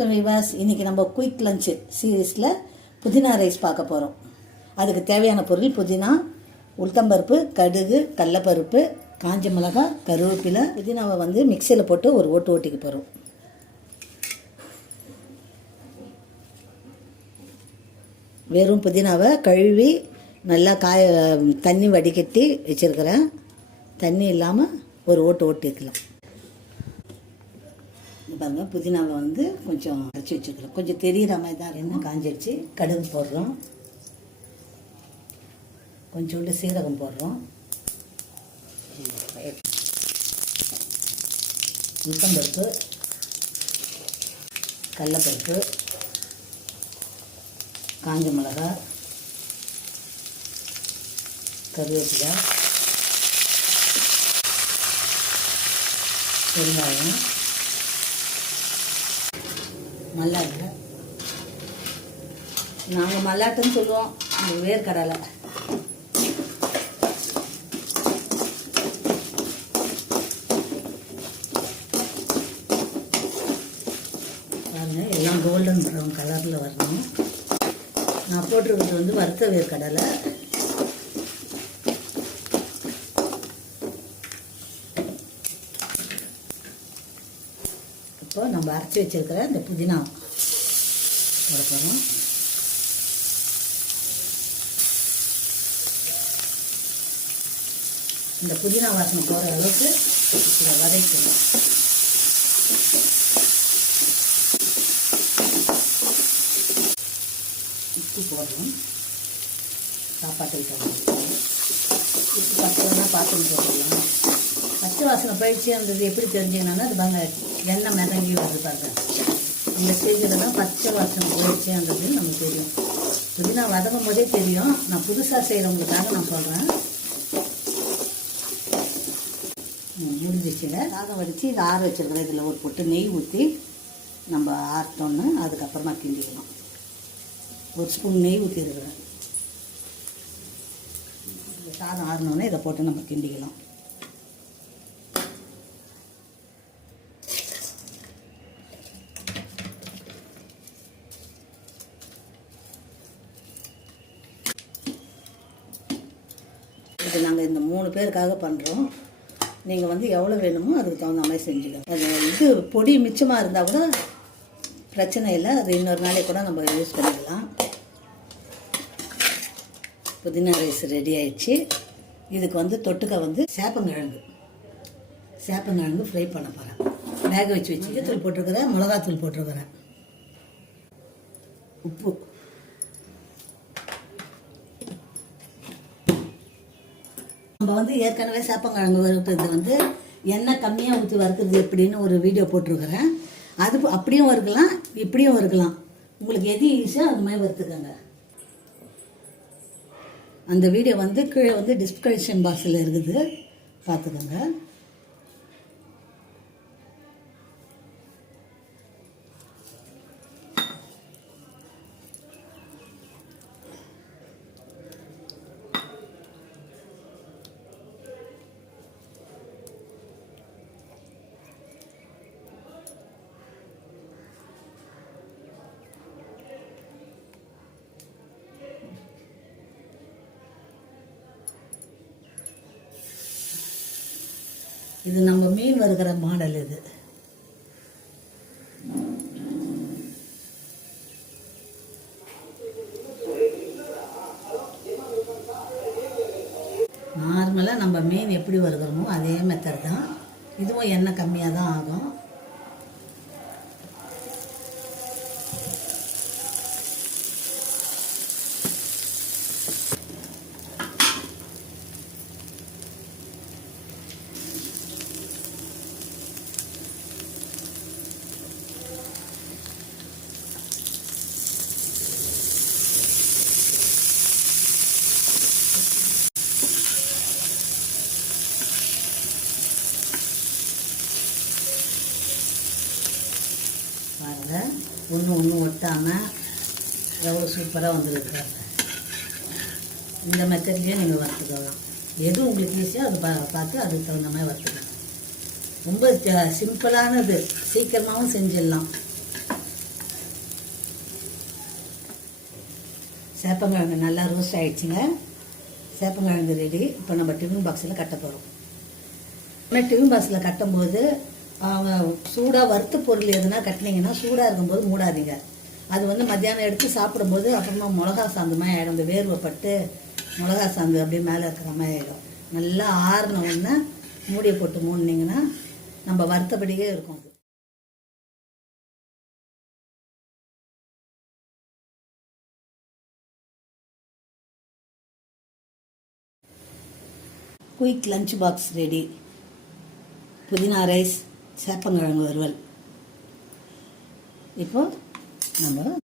வணக்கம் விவாஸ் இன்றைக்கி நம்ம குயிக் லஞ்சு சீரீஸில் புதினா ரைஸ் பார்க்க போகிறோம் அதுக்கு தேவையான பொருள் புதினா உளுத்தம்பருப்பு கடுகு கடலப்பருப்பு காஞ்ச மிளகாய் கருவேப்பிலை. புதினாவை வந்து மிக்சியில் போட்டு ஒரு ஓட்டு ஓட்டிக்க போகிறோம் வெறும் புதினாவை கழுவி நல்லா காய தண்ணி வடிகட்டி வச்சுருக்கிறேன். தண்ணி இல்லாமல் ஒரு ஓட்டு ஓட்டிக்கலாம். பாருங்க புதினாவை வந்து கொஞ்சம் அரைச்சி வச்சுக்கலாம். கொஞ்சம் தெரியிற மாதிரி தான் எண்ணெய் காஞ்சிடுச்சு கடுகு போடுறோம். கொஞ்சோண்டு சீரகம் போடுறோம். உளுத்தம்பருப்பு கடலப்பருப்பு காஞ்ச மிளகாய் கருவேப்பிலை பெருங்காயம் மல்லாட்டை. நாங்கள் மல்லாட்டுன்னு சொல்லுவோம் இந்த வேர்க்கடலை. பாருங்க எல்லாம் கோல்டன் ப்ரௌன் கலரில் வரணும். நான் போட்டிருக்கிறது வந்து வறுத்த வேர்க்கடலை. இப்போ நம்ம அரைச்சி வச்சிருக்கிற இந்த புதினா போட போகிறோம் இந்த புதினா வாசனை போகிற அளவுக்கு இதை வதக்கணும். உப்பு போடணும். சாப்பாட்டு ஐட்டம் உப்பு பத்தலைன்னா பார்த்து போட்டுக்கலாம் பச்சை வாசனை பயிற்சி இருந்தது எப்படி தெரிஞ்சுக்கணும்னா அது பாருங்க எண்ணெய் மிதங்கி வருது பாருங்க. இந்த ஸ்டேஜில் தான் பச்சை வாசனை போயிடுச்சேன்றது நமக்கு தெரியும். புதினா வதங்கும் போதே தெரியும். நான் புதுசாக செய்கிறவங்களுக்காக நான் சொல்கிறேன் முடிஞ்சிச்சுங்க ராகம் வடித்து இதை ஆற வச்சிருக்கிறேன். இதில் ஒரு பொட்டு நெய் ஊற்றி நம்ம ஆர்த்தோன்னு அதுக்கப்புறமா கிண்டிக்கலாம் ஒரு ஸ்பூன் நெய் ஊற்றிருக்கிறேன் சாதம் ஆறினோடனே இதை போட்டு நம்ம கிண்டிக்கலாம். இது நாங்கள் இந்த மூணு பேருக்காக பண்ணுறோம் நீங்கள் வந்து எவ்வளோ வேணுமோ அதுக்கு தகுந்த மாதிரி செஞ்சுக்கலாம் அது இது பொடி மிச்சமாக இருந்தால் கூட பிரச்சனை இல்லை. அது இன்னொரு நாளைக்கு கூட நம்ம யூஸ் பண்ணிக்கலாம். புதினா ரைஸ் ரெடி ஆயிடுச்சு. இதுக்கு வந்து தொட்டுக்க வந்து சேப்பங்கிழங்கு. சேப்பங்கிழங்கு ஃப்ரை பண்ண போகிறேன் வேக வச்சு வச்சு தூள் போட்டிருக்கிறேன். மிளகாத்தூள் போட்டிருக்கிறேன். உப்பு. நம்ம வந்து ஏற்கனவே சேப்பங்கிழங்கு வறுக்கிறது வந்து எண்ணெய் கம்மியாக ஊற்றி வறுக்கிறது எப்படின்னு ஒரு வீடியோ போட்டிருக்கிறேன். அது அப்படியும் வறுக்கலாம் இப்படியும் வறுக்கலாம். உங்களுக்கு எது ஈஸியோ அது மாதிரி வறுத்துக்கோங்க. அந்த வீடியோ வந்து கீழே வந்து டிஸ்கிரிப்ஷன் பாக்ஸில் இருக்குது. பார்த்துக்கோங்க. இது நம்ம மீன் வறுக்கிற மாடல் இது. நார்மலாக நம்ம மீன் எப்படி வருகிறோமோ அதே மெத்தட் தான். இதுவும் எண்ணெய் கம்மியாக தான் ஆகும். ஒன்றும் ஒன்றும் ஒட்டாமல் எவ்வளோ சூப்பராக வந்துருக்குறாங்க இந்த மெத்தட்லேயே நீங்கள் வறுத்துக்கலாம் எது உங்களுக்கு ஈஸியோ அதை பா பார்த்து அதுக்கு தகுந்த மாதிரி வறுத்துக்கலாம் ரொம்ப சிம்பிளானது சீக்கிரமாகவும் செஞ்சிடலாம். சேப்பங்கிழங்கு நல்லா ரோஸ்ட் ஆகிடுச்சிங்க சேப்பங்கிழங்கு ரெடி இப்போ நம்ம டிஃபன் பாக்ஸில் கட்ட போகிறோம் ஆனால் டிஃபன் பாக்ஸில் கட்டும்போது சூடாக வறுத்த பொருள் எதுனா கட்டினீங்கன்னா சூடாக இருக்கும்போது மூடாதீங்க. அது வந்து மத்தியானம் எடுத்து சாப்பிடும்போது அப்புறமா மிளகா சாந்து மாதிரி ஆகிடும் இந்த வேர்வை பட்டு மிளகா சாந்து அப்படியே மேலே இருக்கிற மாதிரி ஆகிடும் நல்லா ஆறின உடனே மூடியை போட்டு மூடினீங்கன்னா நம்ம வறுத்தபடியே இருக்கும் குயிக் லஞ்ச் பாக்ஸ் ரெடி. புதினா ரைஸ். சேப்பங்கிழங்கு வறுவல் இப்போ நம்ம